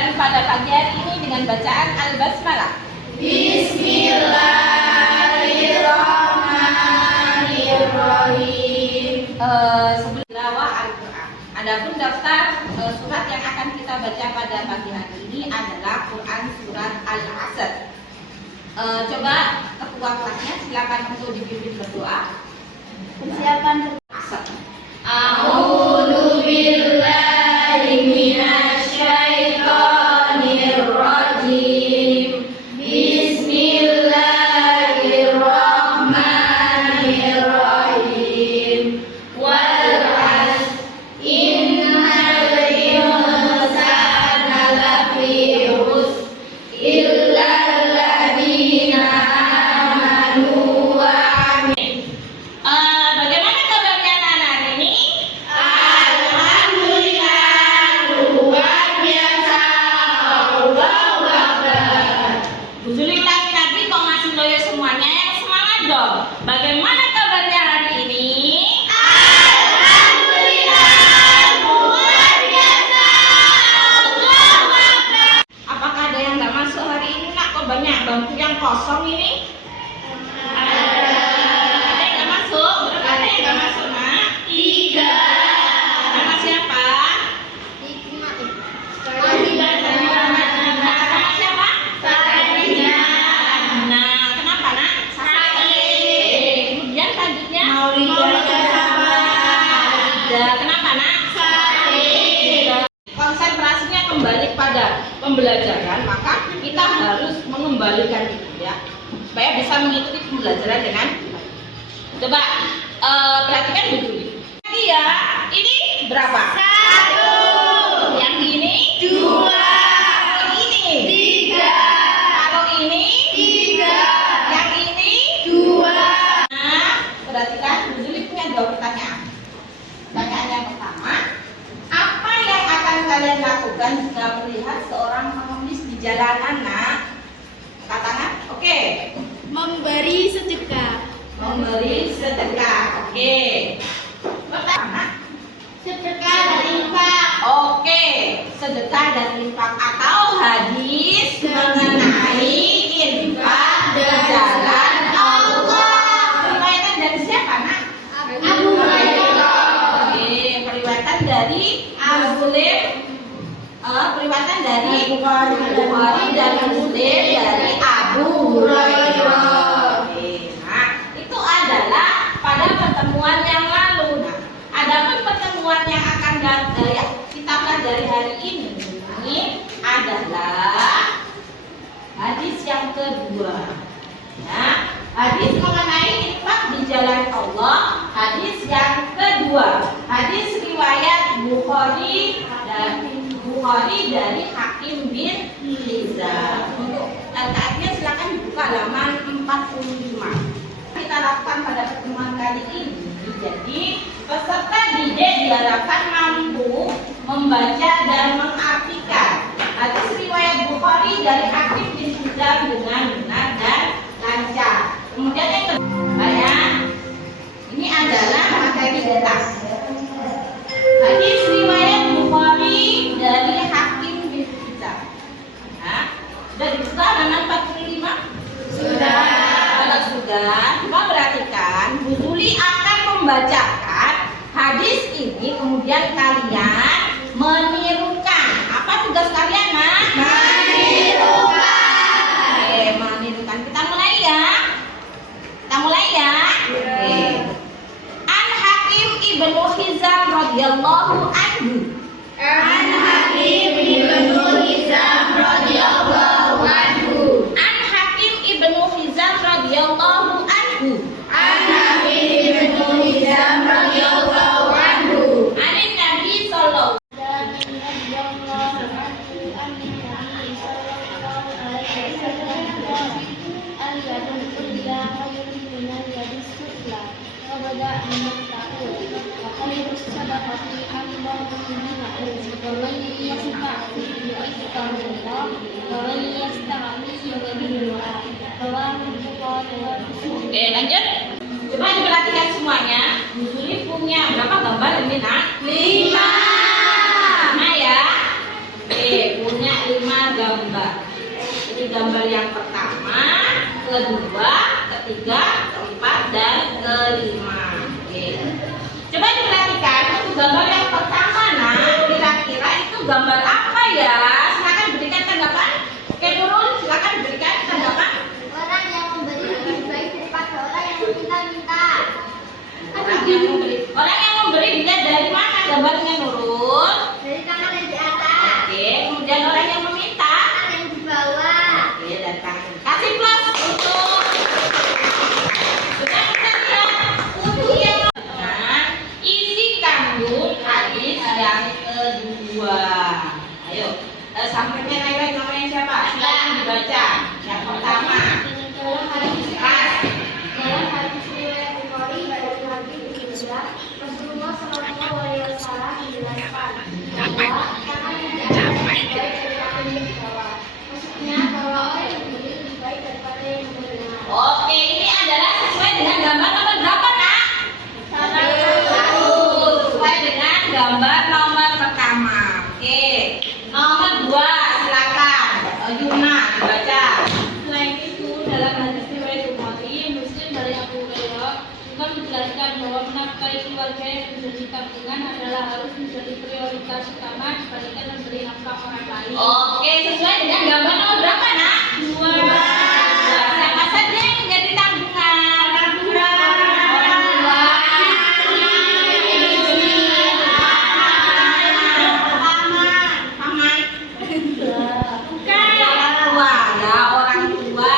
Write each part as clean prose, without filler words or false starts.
pelajaran pada pagi hari ini dengan bacaan Al-Basmalah. Bismillahirrahmanirrahim. Sebelum tilawah Al-Quran. Adapun daftar surat yang akan kita baca pada pagi hari ini adalah Quran surat Al-Asr. Coba ketua kelasnya silakan untuk dipimpin berdoa. Persiapan Asr. A'udzu billahi minasyaitonir rajim. Bismillahirrahmanirrahim. Wal 'asr innal insana lafi khusr illa alladziina amanu wa 'amilus. Bagaimana kabarnya anak-anak ini? Alhamdulillah, luar biasa. Allahu Akbar. Bu Zuli ulangi lagi kok masih loyo semuanya, yang semangat dong. Bagaimana kabarnya hari ini? Alhamdulillah, luar biasa. Allahu Akbar. Apakah ada yang nggak masuk hari ini? Nak, kok banyak bangku yang kosong ini? Ada yang nggak masuk? Berapa ada yang nggak masuk, Nak? 3. Nama siapa? Nama siapa? Nah, kenapa, Nak? Kemudian selanjutnya kenapa, Nak? Konsentrasinya kembali pada pembelajaran, maka kita harus mengembalikan itu ya, supaya bisa mengikuti pembelajaran dengan baik. Coba perhatikan dulu. Iya, ini berapa? 1, Yang ini? 2, Kalau ini? 3, Kalau ini? 3, Yang ini? 2. Nah, perhatikan, Bu Juli punya 2 pertanyaan. Pertanyaan yang pertama, apa yang akan kalian lakukan jika melihat seorang pengemis di jalanan, Nak? Angkat tangan, oke. Memberi sedekah. Memberi sedekah, oke. Pertama, Sedekah dan infak. oke, sedekah dan infak atau hadis mengenai infak di jalan Allah. Riwayatan dari siapa, Nak? Abu Hurairah. Oke, periwayatan dari Muslim, periwayatan dari Bukhari dan Muslim dari Abu Hurairah. Oke, nah itu adalah pada pertemuan yang lalu. Nah, adapun pertemuan yang akan kita pelajari hari ini adalah hadis yang kedua. Nah, hadis mengenai infak di jalan Allah, hadis yang kedua, hadis riwayat Bukhari dari Hakim bin Hizam. Untuk LKS-nya silakan dibuka halaman 45. Kita lakukan pada pertemuan kali ini. Jadi peserta didik diharapkan mampu membaca dan mengartikan hadis riwayat Bukhari dari Hakim bin Hizam dengan benar dan lancar. Kemudian yang kedua, ya, ini adalah materi kita. Hadis riwayat Bukhari dari Hakim bin Hizam. Nah, sudah dibuka halaman 45? Sudah. Kalau sudah, coba perhatikan. Bu Zuli akan membacakan hadis ini, kemudian kalian menirukan. Apa tugas kalian, Nak? Menirukan. Oke, menirukan. Kita mulai ya. Kita mulai ya. Oke. An Hakim ibnu Hizam radhiyallahu anhu. An Hakim ibnu Hizam radhiyallahu anhu. An Hakim ibnu Hizam radhiyallahu anhu. An Hakim ibnu Hizam radhiyallahu anhu. Ani Nabi sallallahu Oke, lanjut. Coba diperhatikan semuanya. Bu Zuli punya berapa gambar ini, Nak? 5. Nah ya. Oke, punya 5 gambar yang pertama, kedua, ketiga, keempat, dan kelima. Oke. Coba diperhatikan untuk gambar yang pertama. Nah, kira-kira itu gambar apa ya? Silakan berikan tanggapan. Oke, Nurul, silakan berikan tanggapan. Orang yang memberi lebih baik daripada orang yang meminta-minta. Orang yang memberi dilihat dari mana gambarnya, Nurul? Dari tangan yang di atas. Oke, kemudian orang yang meminta. Tangan yang di bawah. Oke, dan tangan. Kasih plus untuk sudah kita lihat untuk yang isi kandung hadis yang kedua. Ayo, sampainya naik namanya siapa? Silakan dibaca. Yang pertama. Dalam hadis riwayat Bukhari dari Nabi Muhammad, Rasulullah Shallallahu Alaihi Wasallam menjelaskan bahwa tangan yang di atas lebih baik dari tangan yang di bawah. Maksudnya bahwa orang yang memberi lebih baik daripada yang menerima. Oke, ini adalah sesuai dengan gambar nomor berapa, Nak? Satu. Sesuai dengan gambar nomor pertama. Oke, nomor 2 silakan. Yuna dibaca. Selain itu, dalam hadis riwayat Bukhari, Muslim dari Abu Hurairah juga menjelaskan bahwa menafkahi keluarga yang menjadi tabungan adalah harus menjadi prioritas utama dibandingkan memberi nafkah orang lain. Oke, sesuai dengan gambar nomor berapa, Nak? 2. Siapa saja yang menjadi tabungan? Orang tua. Paman. Bukan orang tua ya, orang tua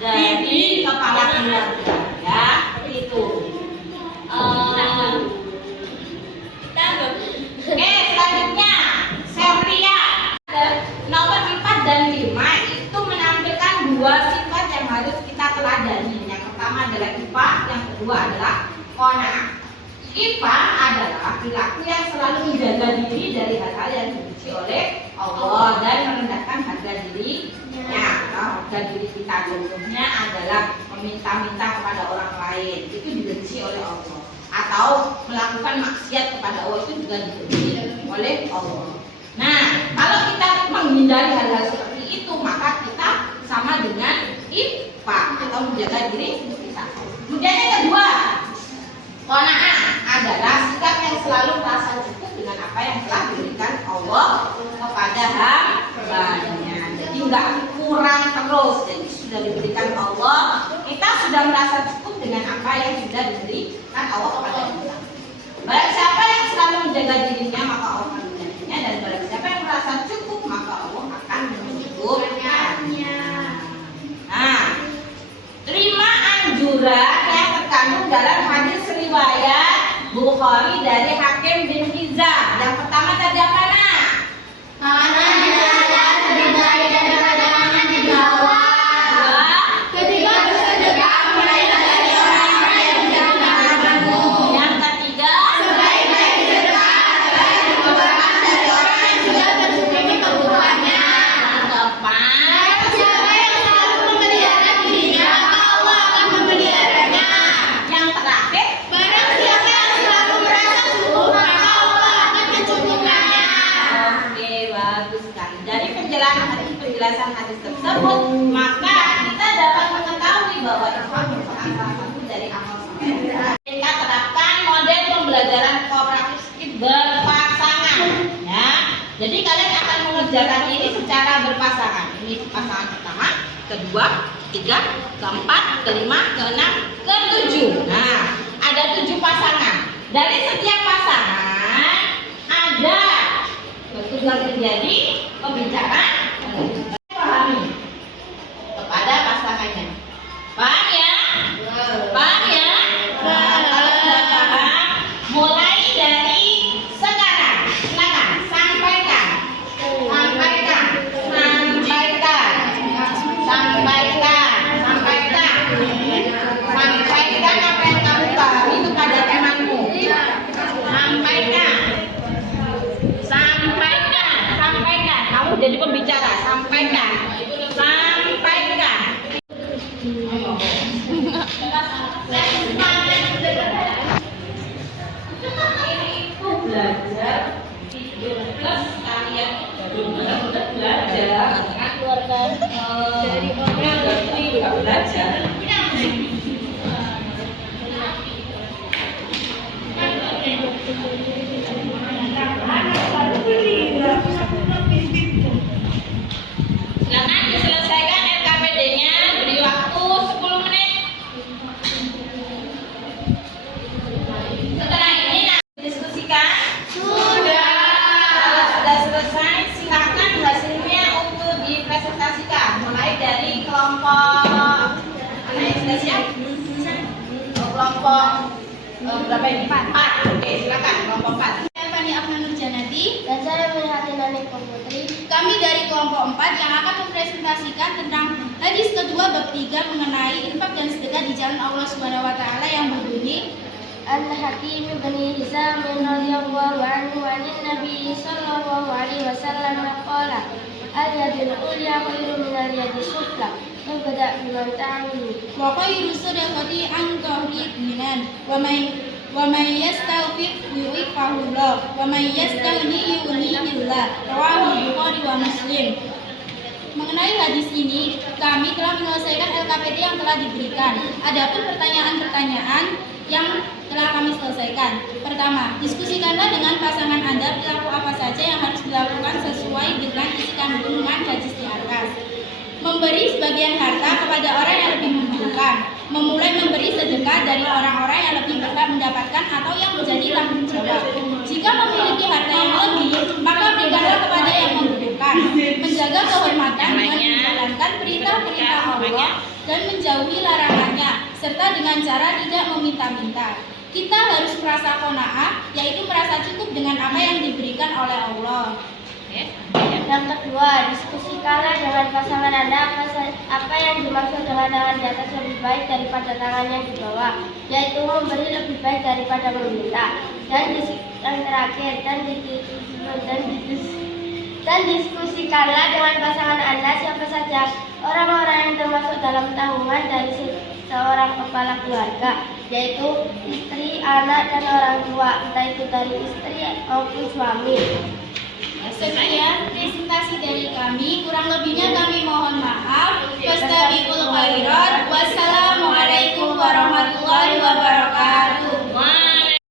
dari kepala keluarga ya, seperti itu. Oke, selanjutnya Serlia. Nomor 4 dan 5 itu menampilkan dua sifat yang harus kita teladani. Yang pertama adalah ifa, yang kedua adalah qanaah. Ifa adalah perilaku yang selalu menjaga diri dari hal-hal yang dibenci oleh Allah dan merendahkan harga dirinya. Harga diri kita contohnya adalah meminta-minta kepada orang lain, itu dibenci oleh Allah. Atau melakukan maksiat kepada Allah, itu juga dibenci oleh Allah. Nah, kalau kita menghindari hal-hal seperti itu, maka kita sama dengan ifa atau menjaga diri kita. Kemudian yang kedua, qanaah adalah sikap yang selalu merasa cukup dengan apa yang telah diberikan Allah kepada hambanya. Jadi nggak kurang terus. Jadi sudah diberikan Allah, kita sudah merasa cukup dengan apa yang sudah diberikan Allah kepada kita. Barang siapa yang selalu menjaga dirinya, maka Allah akan menjaganya, dan barang siapa yang merasa cukup, maka Allah akan mencukupkannya. Nah, terima anjuran yang terkandung dalam hadis riwayat Bukhari dari Hakim bin Hizam. Yang pertama tadi apa, Nak? Tangan yang di atas lebih baik daripada tangan di bawah. Ketiga, bersedekah mulai dari orang-orang yang tidak mengenalmu. Yang ketiga, Sebaik-baik sedekah adalah yang dikeluarkan dari orang yang sudah tercukupi kebutuhannya. yang keempat, Siapa yang selalu memelihara dirinya, maka Allah akan memeliharanya. yang terakhir. Barang siapa yang selalu merasa cukup, maka Allah akan mencukupkannya. Oke, bagus sekali. Dari penjelasan hadis tersebut, maka kita dapat mengetahui bahwa infak merupakan salah satu dari amal soleh. Kita terapkan model pembelajaran kooperatif berpasangan, ya. Jadi kalian akan mengerjakan ini secara berpasangan. Ini pasangan pertama, kedua, ketiga, keempat, kelima, keenam, ketujuh. Nah, ada 7 pasangan. Dari setiap pasangan ada yang terjadi pembicaraan pahami kepada pasangannya. Paham ya? Paham ya? Nah, kalau sudah paham, mulai dari sekarang, silakan sampaikan, sampaikan, sampaikan, sampaikan, sampaikan, sampaikan apa yang kamu pahami kepada temanmu. Sampaikan. Sampaikan, sampaikan. Kamu jadi pembicara, sampaikan. belajar. Silakan diselesaikan LKPD-nya, beri waktu 10 menit. Setelah ini diskusikan. Kalau sudah selesai, silakan hasilnya untuk dipresentasikan. Mulai dari kelompok mana yang sudah siap? Kelompok berapa ini? 4. Oke, silakan kelompok 4. Saya Fani Afnanur Janati Dan saya Melihatin Nani Putri. Kami dari kelompok 4 yang akan mempresentasikan tentang hadis kedua bab 3 mengenai infak dan sedekah di jalan Allah Subhanahu wa taala yang berbunyi Al-Hakim bin Hizam radhiyallahu anhu an Nabi sallallahu alaihi wasallam qala al-yadul ulya khairu min al-yadis sufla ibda biman ta'amil wa khairu sadaqati an dhahri dinan wa may yastawfif yu'ifahu Allah wa may yastaghni yughnihillah rawahu Bukhari wa Muslim. Mengenai hadis ini, kami telah menyelesaikan LKPD yang telah diberikan. Adapun pertanyaan-pertanyaan yang telah kami selesaikan. Pertama, diskusikanlah dengan pasangan Anda perilaku apa saja yang harus dilakukan sesuai dengan isi kandungan hadis di atas. Memberi sebagian harta kepada orang yang lebih membutuhkan. Memulai memberi sedekah dari orang-orang yang lebih berhak mendapatkan atau yang menjadi tanggung jawab. Jika memiliki harta yang lebih, maka berikanlah kepada yang membutuhkan. Menjaga kehormatan dengan menjalankan perintah-perintah Allah dan menjauhi larangannya, serta dengan cara tidak meminta-minta. Kita harus merasa qanaah, yaitu merasa cukup dengan apa yang diberikan oleh Allah. Yang kedua, diskusikanlah dengan pasangan Anda apa yang dimaksud dengan tangan di atas lebih baik daripada tangan yang di bawah, yaitu memberi lebih baik daripada meminta. Dan yang terakhir, dan diskusikanlah dengan pasangan Anda siapa saja orang-orang yang termasuk dalam tanggungan dari seorang kepala keluarga, yaitu istri, anak, dan orang tua, entah itu dari istri maupun suami. Sekian presentasi dari kami, kurang lebihnya kami mohon maaf. Wastabiqul khairat. Wassalamualaikum warahmatullahi wabarakatuh.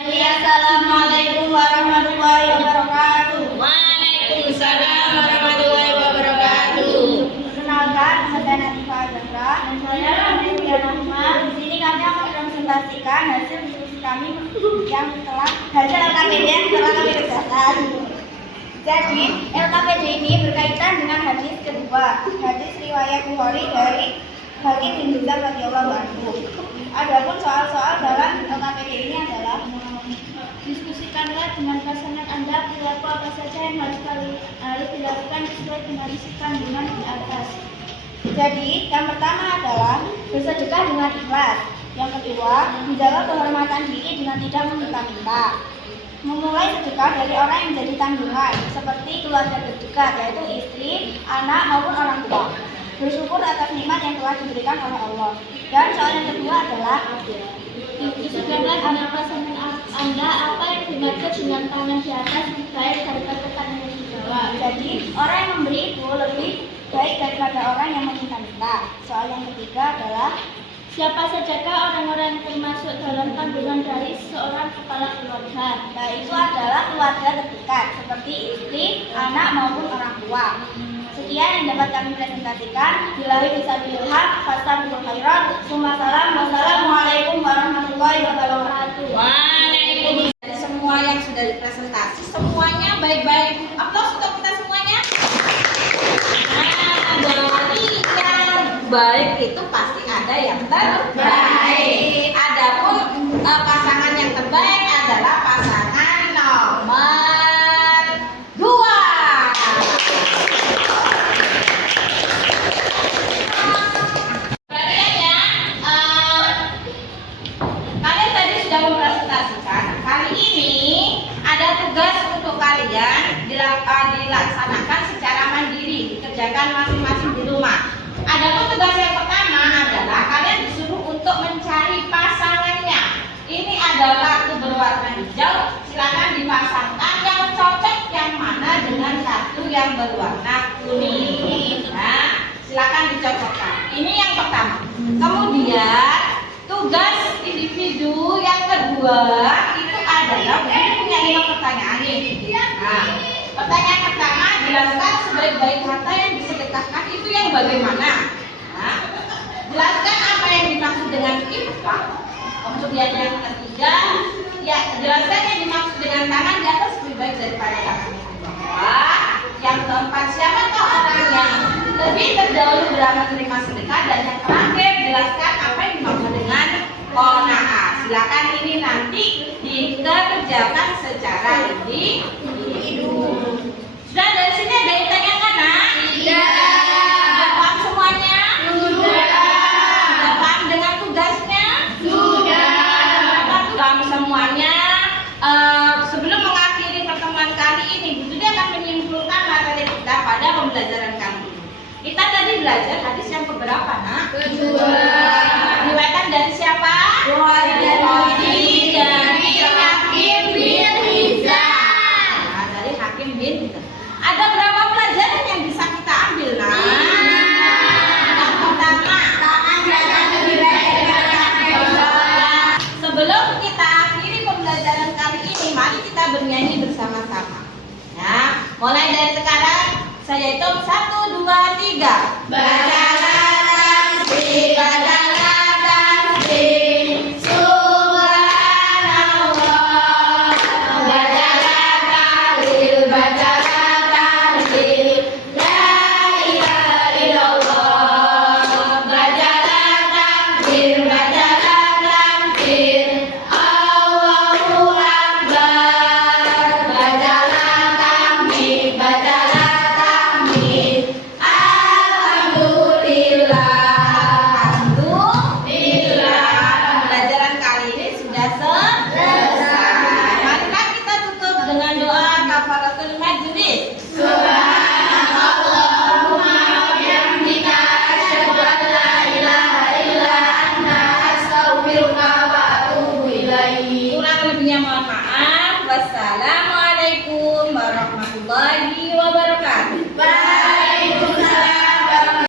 Assalamualaikum warahmatullahi wabarakatuh. Waalaikumsalam warahmatullahi wabarakatuh. Perkenalkan, saya Natifah Azhara dan saya Nadia Rahma. Di sini kami akan mempresentasikan hasil diskusi kami yang telah hasil LKPD yang telah kami kerjakan. Jadi, LKPD ini berkaitan dengan hadis kedua, hadis riwayat Bukhari dari Hakim bin Hizam radhiyallahu anhu. Adapun soal-soal dalam LKPD ini adalah diskusikanlah dengan pasangan Anda perilaku apa saja yang harus dilakukan sesuai dengan isi kandungan di atas. Jadi, yang pertama adalah bersedekah dengan ikhlas. Yang kedua, menjaga kehormatan diri dengan tidak meminta-minta. Memulai sedekah dari orang yang menjadi tanggungan, seperti keluarga terdekat, yaitu istri, anak, maupun orang tua. Bersyukur atas nikmat yang telah diberikan oleh Allah. Dan soal yang kedua adalah diskusikanlah dengan pasangan Anda apa yang dimaksud dengan tangan di atas lebih baik daripada tangan yang di bawah. Jadi, orang yang memberi itu lebih baik daripada orang yang meminta-minta. Soal yang ketiga adalah siapa sajakah orang-orang yang termasuk dalam tanggungan dari seorang kepala keluarga? Nah, itu adalah keluarga terdekat, seperti istri, anak, maupun orang tua. Sekian yang dapat kami presentasikan. Billahi fisabilillah, fastaghfirul khairat. Wassalamualaikum warahmatullahi wabarakatuh. Waalaikumsalam. Semua yang sudah dipresentasi, semuanya baik-baik. Aplaus untuk kita semuanya. Dari yang baik itu pasti ada yang terbaik. Adapun pasangan yang terbaik adalah pasangan nomor 2. Perhatikan ya, kalian tadi sudah mempresentasikan. Kali ini ada tugas untuk kalian dilaksanakan secara mandiri, dikerjakan masing-masing di rumah. Adapun tugas yang pertama adalah kalian disuruh untuk mencari pasangannya. Ini ada kartu berwarna hijau, silakan dipasangkan yang cocok yang mana dengan kartu yang berwarna kuning. Nah, silakan dicocokkan. Ini yang pertama. Kemudian tugas individu yang kedua itu adalah kita punya 5 pertanyaan nih. Nah, pertanyaan pertama, jelaskan sebaik-baik harta yang disedekahkan itu yang bagaimana. Nah, jelaskan apa yang dimaksud dengan infak. Kemudian yang ketiga, ya jelaskan yang dimaksud dengan tangan di atas lebih baik daripada kaki bawah. Yang keempat, siapakah orang yang lebih terdahulu berhak menerima sedekah, dan yang terakhir jelaskan apa yang dimaksud dengan qanaah. Silakan ini nanti dikerjakan secara individu. Sudah dari sini ada yang ditanyakan, nak? Sudah paham semuanya? Sudah paham dengan tugasnya? Paham semuanya. Sebelum mengakhiri pertemuan kali ini, Bu Tudi akan menyimpulkan materi kita pada pembelajaran kali ini. Kita tadi belajar hadis yang keberapa, nak? Kedua. Riwayatan dari siapa? Bukhari dan Muslim. Dari Hakim bin Hizam. Nah, dari Hakim bin Hizam. Ada berapa pelajaran yang bisa kita ambil, nak? Yang pertama, tangan jangan lebih baik daripada kaki bawah. Sebelum kita akhiri pembelajaran kali ini, mari kita bernyanyi bersama-sama. Ya, mulai dari sekarang saya hitung 1, 2, 3. Bacalah tasbih.